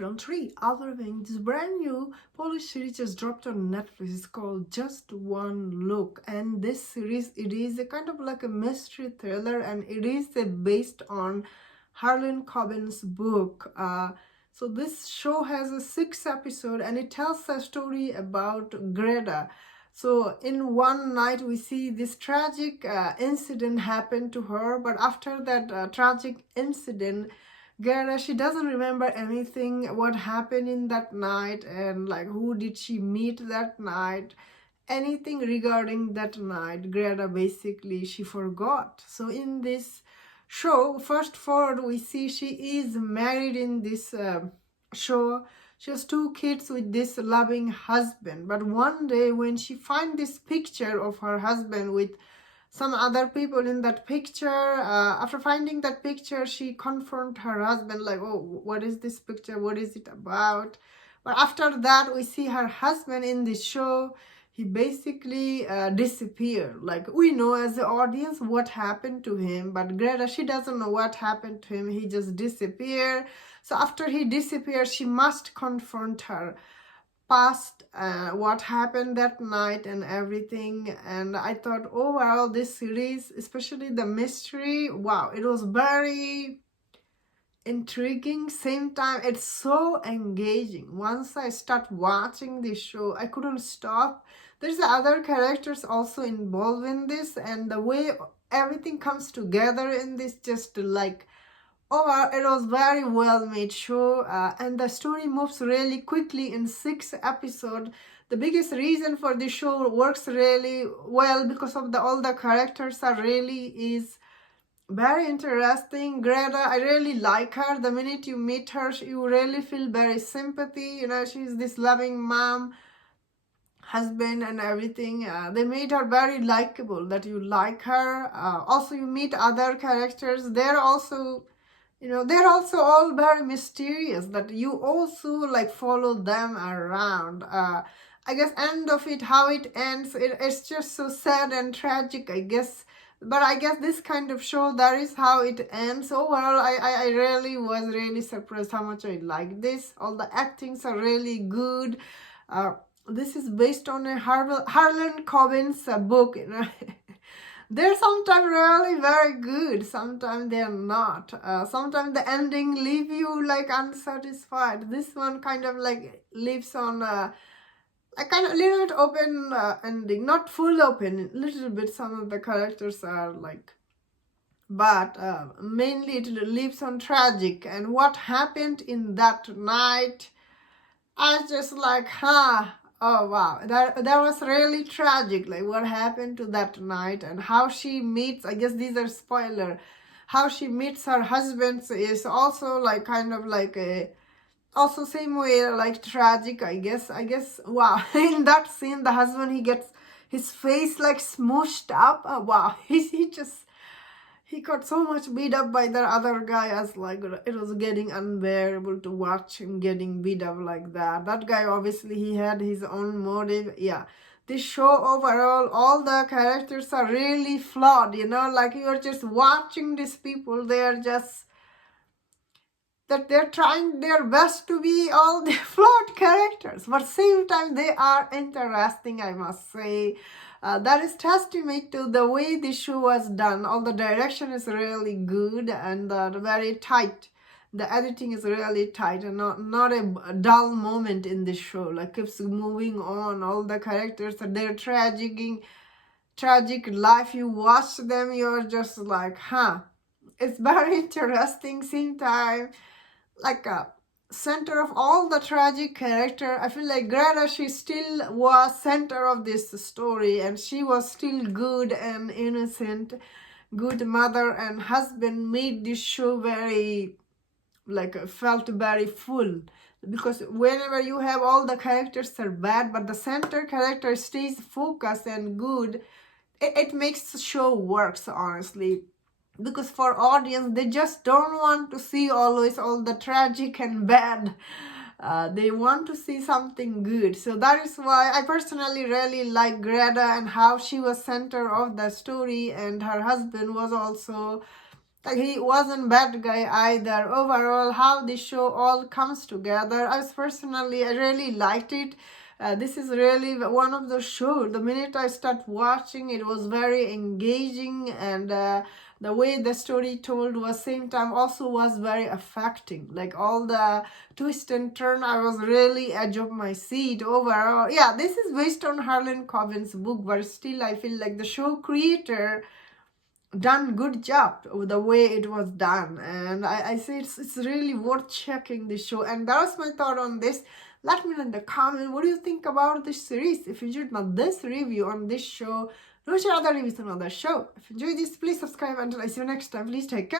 Round 3, Alvaring, this brand new Polish series just dropped on Netflix. It's called Just One Look. And this series, it is a kind of like a mystery thriller, and it is based on Harlan Coben's book. So this show has a 6 episode, and it tells a story about Greta. So in one night we see this tragic incident happen to her, but after that tragic incident, Gerda, she doesn't remember anything, what happened in that night, and like who did she meet that night, anything regarding that night. Greta basically, she forgot. So in this show, first forward, we see she is married in this show. She has 2 kids with this loving husband. But one day when she finds this picture of her husband with some other people in that picture, after finding that picture, she confront her husband like, oh, what is this picture, what is it about? But after that we see her husband in the show, he basically disappeared. Like, we know as the audience what happened to him, but Greta, she doesn't know what happened to him. He just disappeared. So after he disappeared, she must confront her past, what happened that night and everything. And I thought overall this series, especially the mystery, wow, it was very intriguing. Same time, it's so engaging. Once I start watching this show, I couldn't stop. There's other characters also involved in this, and the way everything comes together in this, just like, oh, it was very well made show, and the story moves really quickly in 6 episodes. The biggest reason for this show works really well because of all the characters are really is very interesting. Greta, I really like her. The minute you meet her, you really feel very sympathy. You know, she's this loving mom, husband and everything. They made her very likable, that you like her. Also, you meet other characters. They're also, you know, they're also all very mysterious, that you also like follow them around. I guess end of it, how it ends, it's just so sad and tragic, I guess. But I guess this kind of show, that is how it ends. Overall, I really was really surprised how much I like this. All the actings are really good. This is based on a Harlan Coben's book, you know. They're sometimes really very good, sometimes they're not. Sometimes the ending leave you like unsatisfied. This one kind of like leaves on a kind of little bit open ending, not full open, little bit. Some of the characters are like, but mainly it leaves on tragic. And what happened in that night, I was just like, oh wow, that was really tragic. Like what happened to that night, and how she meets, I guess these are spoiler, how she meets her husband is also like kind of like a, also same way like tragic, I guess. Wow. In that scene, the husband, he gets his face like smooshed up. Oh, wow. He got so much beat up by the other guy, as like it was getting unbearable to watch him getting beat up like that. That guy, obviously, he had his own motive. Yeah. This show overall, all the characters are really flawed, you know, like you're just watching these people. They are just, that they're trying their best to be all the flawed characters, but same time they are interesting, I must say. That is testament to the way the show was done. All the direction is really good, and very tight. The editing is really tight, and not a dull moment in the show. Like keeps moving on. All the characters are their tragic life. You watch them, you're just like, It's very interesting. Same time, like a center of all the tragic character. I feel like Greta, she still was center of this story, and she was still good and innocent. Good mother and husband made this show very, like, felt very full, because whenever you have all the characters are bad, but the center character stays focused and good, it makes the show works, honestly. Because for audience, they just don't want to see always all the tragic and bad. They want to see something good. So that is why I personally really like Greta, and how she was center of the story, and her husband was also Like, he wasn't bad guy either. Overall, how this show all comes together, I really liked it. This is really one of the shows. The minute I start watching, it was very engaging, and the way the story told was same time also was very affecting. Like, all the twist and turn, I was really edge of my seat overall. Yeah, this is based on Harlan Coben's book, but still I feel like the show creator done good job with the way it was done, and I say it's really worth checking this show. And that was my thought on this. Let me know in the comment what do you think about this series. If you enjoyed my this review on this show, do share other reviews on other show. If you enjoyed this, please subscribe. Until I see you next time, please take care.